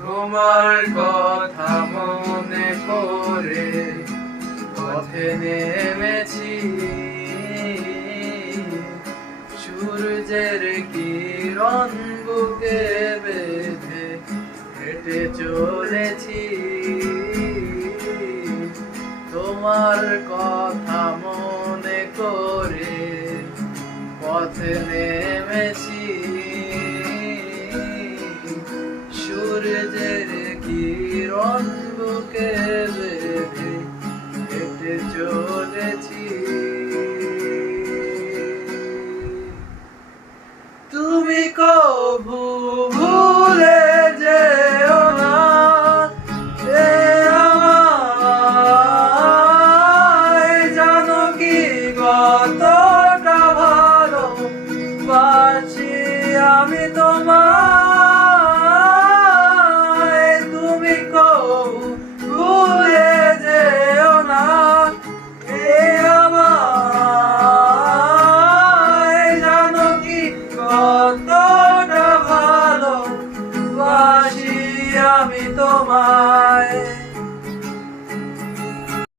তোমার কথা মনে করে পথে নেমেছি, সূর্যের কিরণ বুকে বেঁধে হেঁটে চলেছি। তোমার কথা মনে করে পথে নেমেছি, সূর্যের কিরণ বুকে বেঁধে হেঁটে চলেছি। তুমি কভু ভুলে যেও না এ আমায়, জানো কি কতটা ভালোবাসি আমি তোমায়। তুমি কভু ভুলে যেও না এ আমায়, জানো কি কতটা ভালোবাসি আমি তোমায়।